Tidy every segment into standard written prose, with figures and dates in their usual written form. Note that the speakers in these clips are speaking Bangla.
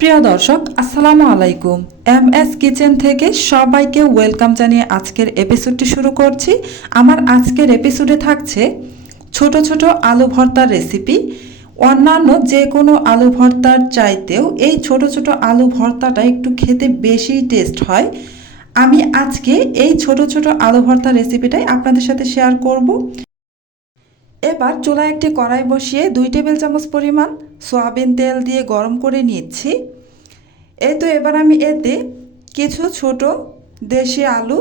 প্রিয় দর্শক, আসসালামু আলাইকুম। এমএস কিচেন থেকে সবাইকে ওয়েলকাম জানিয়ে আজকের এপিসোডটি শুরু করছি। আমার আজকের এপিসোডে থাকছে ছোট ছোট আলু ভর্তার রেসিপি। অন্যান্য যে কোনো আলু ভর্তার চাইতেও এই ছোট ছোট আলু ভর্তাটা একটু খেতে বেশি টেস্ট হয়। আমি আজকে এই ছোট ছোট আলু ভর্তার রেসিপিটাই আপনাদের সাথে শেয়ার করব। এবার চুলায় একটি কড়াই বসিয়ে 2 টেবিল চামচ পরিমাণ সয়াবিন তেল দিয়ে গরম করে নিচ্ছি। এই তো এবার আমি এতে কিছু ছোট দেশি আলু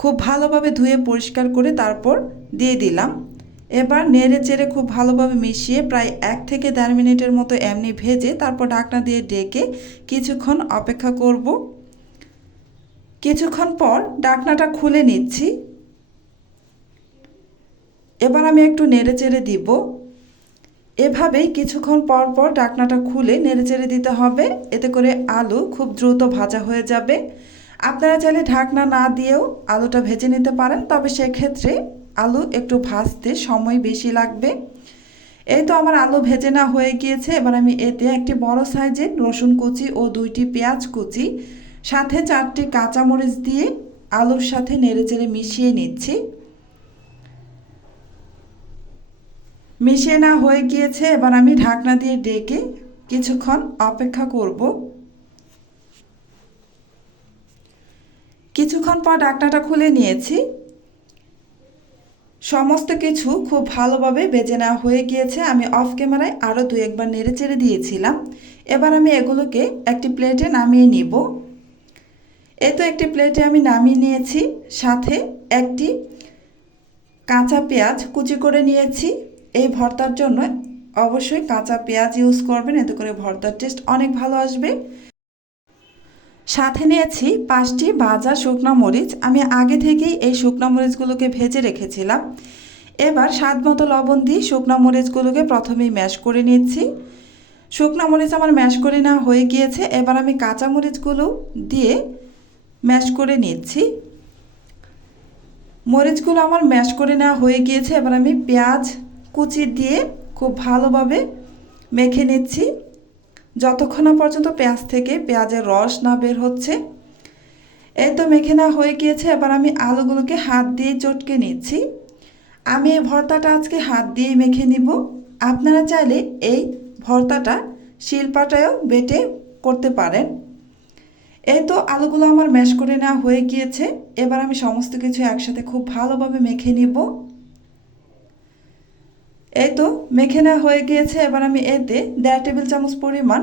খুব ভালোভাবে ধুয়ে পরিষ্কার করে তারপর দিয়ে দিলাম। এবার নেড়ে চেড়ে খুব ভালোভাবে মিশিয়ে প্রায় 1 থেকে 1.5 মিনিটের মতো এমনি ভেজে তারপর ঢাকনা দিয়ে ঢেকে কিছুক্ষণ অপেক্ষা করব। কিছুক্ষণ পর ঢাকনাটা খুলে নিচ্ছি। এবার আমি একটু নেড়ে চেড়ে দিব। এভাবেই কিছুক্ষণ পর পর ঢাকনাটা খুলে নেড়েচেড়ে দিতে হবে, এতে করে আলু খুব দ্রুত ভাজা হয়ে যাবে। আপনারা চাইলে ঢাকনা না দিয়েও আলুটা ভেজে নিতে পারেন, তবে সেক্ষেত্রে আলু একটু ভাজতে সময় বেশি লাগবে। এই তো আমার আলু ভেজে না হয়ে গিয়েছে। এবার আমি এতে একটি বড় সাইজের রসুন কুচি ও 2টি পেঁয়াজ কুচি সাথে 4টি কাঁচামরিচ দিয়ে আলুর সাথে নেড়েচেড়ে মিশিয়ে নিচ্ছি। মিশিয়ে না হয়ে গিয়েছে, এবার আমি ঢাকনা দিয়ে ঢেকে কিছুক্ষণ অপেক্ষা করব। কিছুক্ষণ পর ঢাকনাটা খুলে নিয়েছি। সমস্ত কিছু খুব ভালোভাবে ভেজে নেওয়া হয়ে গিয়েছে। আমি অফ ক্যামেরায় আরও 2-1 বার নেড়ে চেড়ে দিয়েছিলাম। এবার আমি এগুলোকে একটি প্লেটে নামিয়ে নিব। এই তো একটি প্লেটে আমি নামিয়ে নিয়েছি। সাথে একটি কাঁচা পেঁয়াজ কুচি করে নিয়েছি। এই ভর্তার জন্য অবশ্যই কাঁচা পেঁয়াজ ইউজ করবেন, এতে করে ভর্তার টেস্ট অনেক ভালো আসবে। সাথে নিয়েছি 5টি ভাজা শুকনো মরিচ। আমি আগে থেকেই এই শুকনো মরিচগুলোকে ভেজে রেখেছিলাম। এবার স্বাদ মতো লবণ দিয়ে শুকনো মরিচগুলোকে প্রথমেই ম্যাশ করে নিচ্ছি। শুকনো মরিচ আমার ম্যাশ করে নেওয়া হয়ে গিয়েছে। এবার আমি কাঁচা মরিচগুলো দিয়ে ম্যাশ করে নিচ্ছি। মরিচগুলো আমার ম্যাশ করে নেওয়া হয়ে গিয়েছে। এবার আমি পেঁয়াজ কুচি দিয়ে খুব ভালোভাবে মেখে নিচ্ছি যতক্ষণ না পর্যন্ত পেঁয়াজ থেকে পেঁয়াজের রস না বের হচ্ছে। এই তো মেখে নেওয়া হয়ে গিয়েছে। এবার আমি আলুগুলোকে হাত দিয়ে চটকে নিচ্ছি। আমি এই ভর্তাটা আজকে হাত দিয়েই মেখে নিব। আপনারা চাইলে এই ভর্তাটা শিলপাটায়ও বেটে করতে পারেন। এই তো আলুগুলো আমার ম্যাশ করে নেওয়া হয়ে গিয়েছে। এবার আমি সমস্ত কিছু একসাথে খুব ভালোভাবে মেখে নিব। এই তো মেখে নেওয়া হয়ে গিয়েছে। এবার আমি এতে 1.5 টেবিল চামচ পরিমাণ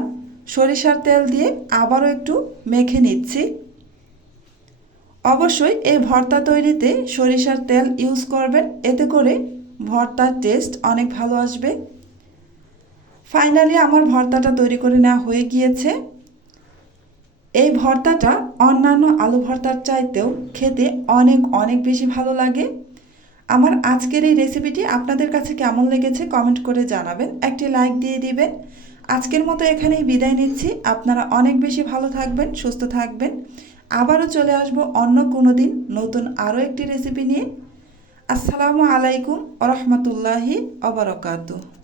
সরিষার তেল দিয়ে আবারও একটু মেখে নিচ্ছি। অবশ্যই এই ভর্তা তৈরিতে সরিষার তেল ইউজ করবেন, এতে করে ভর্তার টেস্ট অনেক ভালো আসবে। ফাইনালি আমার ভর্তাটা তৈরি করে নেওয়া হয়ে গিয়েছে। এই ভর্তাটা অন্যান্য আলু ভর্তার চাইতেও খেতে অনেক অনেক বেশি ভালো লাগে। আমার আজকের এই রেসিপিটি আপনাদের কাছে কেমন লেগেছে কমেন্ট করে জানাবেন, একটি লাইক দিয়ে দিবেন। আজকের মতো এখানেই বিদায় নিচ্ছি। আপনারা অনেক বেশি ভালো থাকবেন, সুস্থ থাকবেন। আবারও চলে আসবো অন্য কোনো দিন নতুন আরও একটি রেসিপি নিয়ে। আসসালামু আলাইকুম ওয়া রাহমাতুল্লাহি ওয়া বারাকাতুহু।